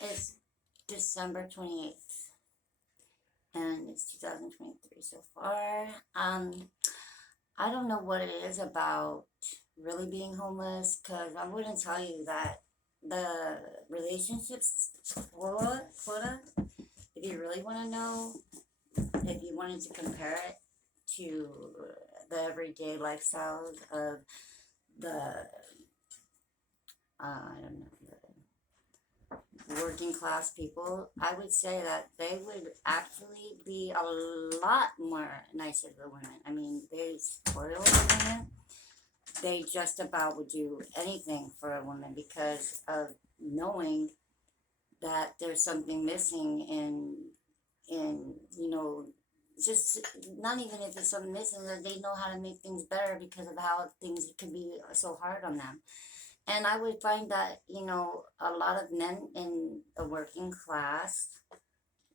It's December 28th, and it's 2023 so far. I don't know what it is about really being homeless, because I wouldn't tell you that the relationships quota, if you really want to know, if you wanted to compare it to the everyday lifestyles of the, I don't know, working class people, I would say that they would actually be a lot more nicer to women. I mean, they spoil the women. They just about would do anything for a woman because of knowing that there's something missing in just not even if it's something missing, that they know how to make things better because of how things can be so hard on them. And I would find that, a lot of men in a working class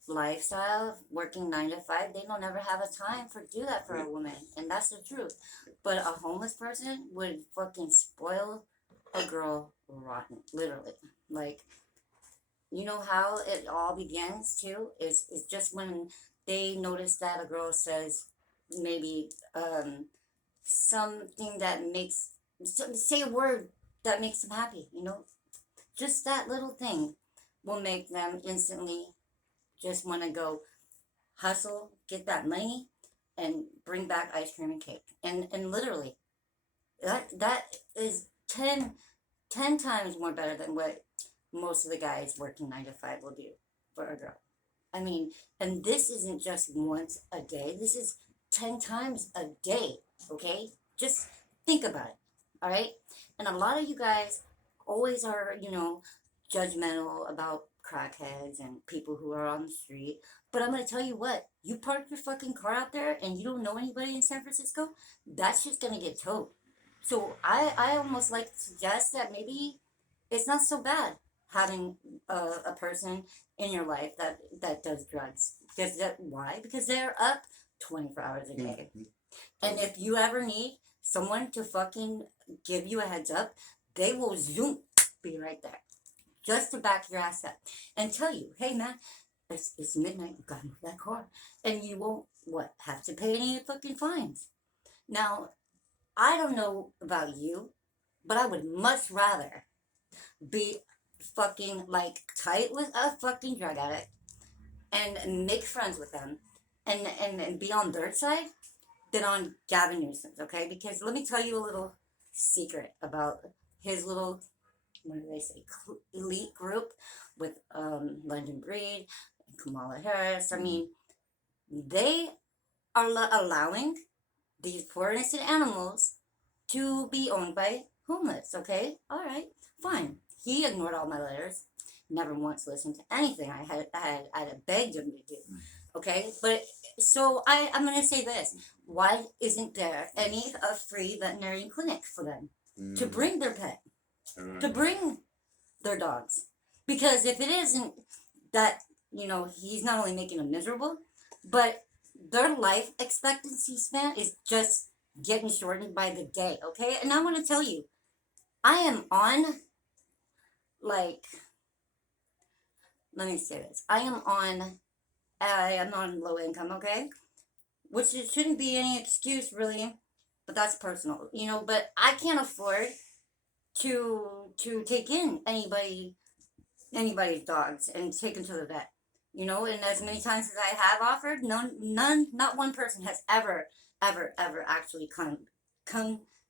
lifestyle, working 9 to 5, they don't ever have a time for do that for a woman. And that's the truth. But a homeless person would fucking spoil a girl rotten, literally. Like, you know how it all begins too? Is just when they notice that a girl says maybe something that makes, say a word that makes them happy. Just that little thing will make them instantly just want to go hustle, get that money, and bring back ice cream and cake. And literally, that is ten times more better than what most of the guys working 9 to 5 will do for a girl. I mean, and this isn't just once a day. This is 10 times a day. Okay, just think about it. All right, and a lot of you guys always are, judgmental about crackheads and people who are on the street. But I'm gonna tell you what, you park your fucking car out there and you don't know anybody in San Francisco, that's just gonna get towed. So I almost like to suggest that maybe it's not so bad having a person in your life that does drugs. Because why? Because they're up 24 hours a day. And if you ever need someone to fucking give you a heads up, they will zoom be right there just to back your ass up and tell you, hey man, it's midnight, you gotta move that car. And you won't, what, have to pay any fucking fines. Now, I don't know about you, but I would much rather be fucking like tight with a fucking drug addict and make friends with them and be on their side than on Gavin Newsom's, okay? Because let me tell you a little secret about his little, what do they say, elite group with London Breed and Kamala Harris. I mean, they are allowing these poor innocent animals to be owned by homeless, okay? All right, fine. He ignored all my letters, never once listened to anything I had begged him to do, okay? But so I'm gonna say this: why isn't there any free veterinary clinic for them to bring their pet, to bring their dogs? Because if it isn't that, he's not only making them miserable, but their life expectancy span is just getting shortened by the day, okay? And I want to tell you, I am on, like, let me say this. I am on low income, okay? Which it shouldn't be any excuse, really, but that's personal, but I can't afford to take in anybody's dogs and take them to the vet. And as many times as I have offered, not one person has ever actually come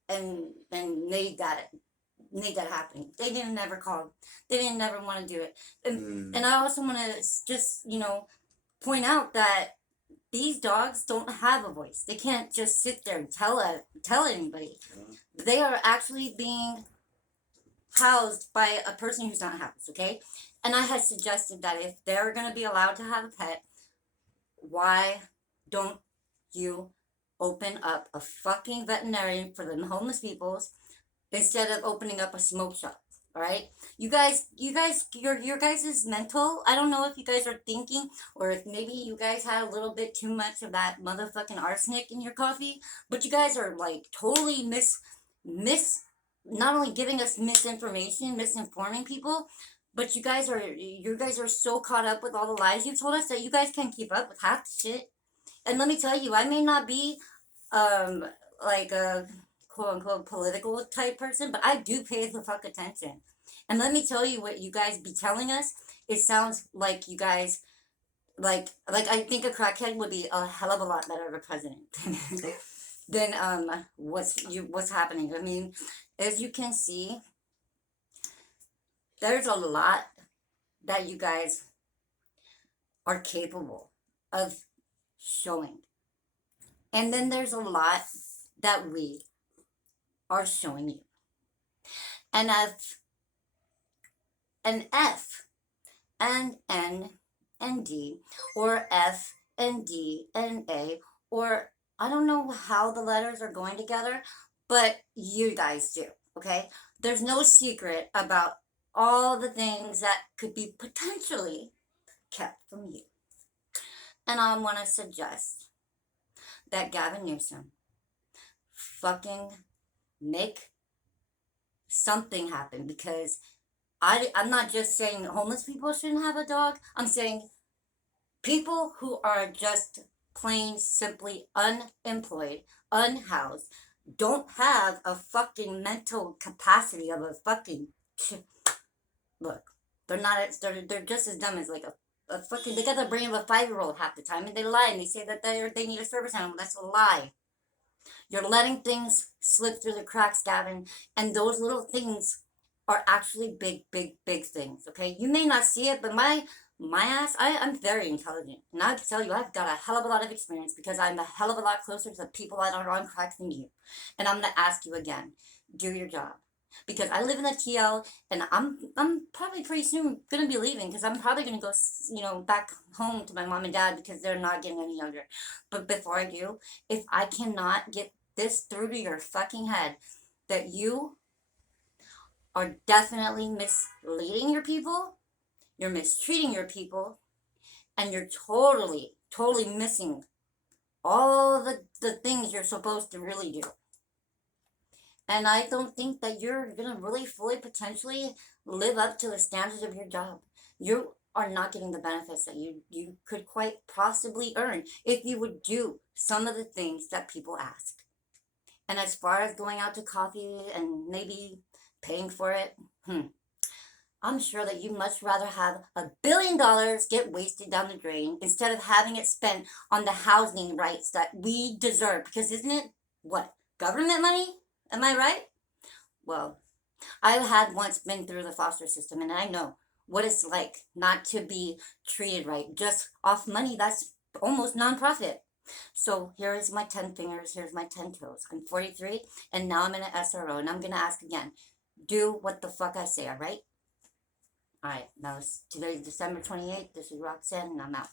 and made that happen. They didn't never call. They didn't never want to do it. And I also want to just point out that these dogs don't have a voice. They can't just sit there and tell anybody. They are actually being housed by a person who's not housed, okay? And I had suggested that if they're going to be allowed to have a pet, why don't you open up a fucking veterinarian for the homeless peoples instead of opening up a smoke shop? All right, you guys, your guys' mental. I don't know if you guys are thinking, or if maybe you guys had a little bit too much of that motherfucking arsenic in your coffee, but you guys are like totally miss, not only giving us misinformation, misinforming people, But you guys are so caught up with all the lies you've told us that you guys can't keep up with half the shit. And let me tell you, I may not be um like a quote unquote political type person, but I do pay the fuck attention. And let me tell you what you guys be telling us. It sounds like you guys like I think a crackhead would be a hell of a lot better of a president than what's happening. I mean, as you can see, there's a lot that you guys are capable of showing. And then there's a lot that we are showing you. And if an F and N and D, or F and D and A, or I don't know how the letters are going together, but you guys do, okay? There's no secret about all the things that could be potentially kept from you. And I want to suggest that Gavin Newsom fucking make something happen, because I'm not just saying homeless people shouldn't have a dog. I'm saying people who are just plain simply unemployed, unhoused, don't have a fucking mental capacity of a fucking look. They're just as dumb as like a fucking, they got the brain of a 5-year-old half the time, and they lie and they say that they need a service animal. That's a lie. You're letting things slip through the cracks, Gavin, and those little things are actually big, big, big things. Okay, you may not see it, but my ass, I'm very intelligent, and I have to tell you, I've got a hell of a lot of experience because I'm a hell of a lot closer to the people that are on crack than you. And I'm gonna ask you again, do your job. Because I live in the TL, and I'm probably pretty soon gonna be leaving, because I'm probably gonna go back home to my mom and dad because they're not getting any younger. But before I do, if I cannot get this through to your fucking head that you are definitely misleading your people, you're mistreating your people, and you're totally, totally missing all the things you're supposed to really do. And I don't think that you're gonna really fully potentially live up to the standards of your job. You are not getting the benefits that you could quite possibly earn if you would do some of the things that people ask. And as far as going out to coffee and maybe paying for it, I'm sure that you much rather have $1 billion get wasted down the drain instead of having it spent on the housing rights that we deserve. Because isn't it what? Government money? Am I right? Well, I had once been through the foster system, and I know what it's like not to be treated right just off money that's almost nonprofit. So here is my 10 fingers, here's my 10 toes. I'm 43, and now I'm in an SRO, and I'm going to ask again, do what the fuck I say, all right? All right, now today's December 28th. This is Roxanne, and I'm out.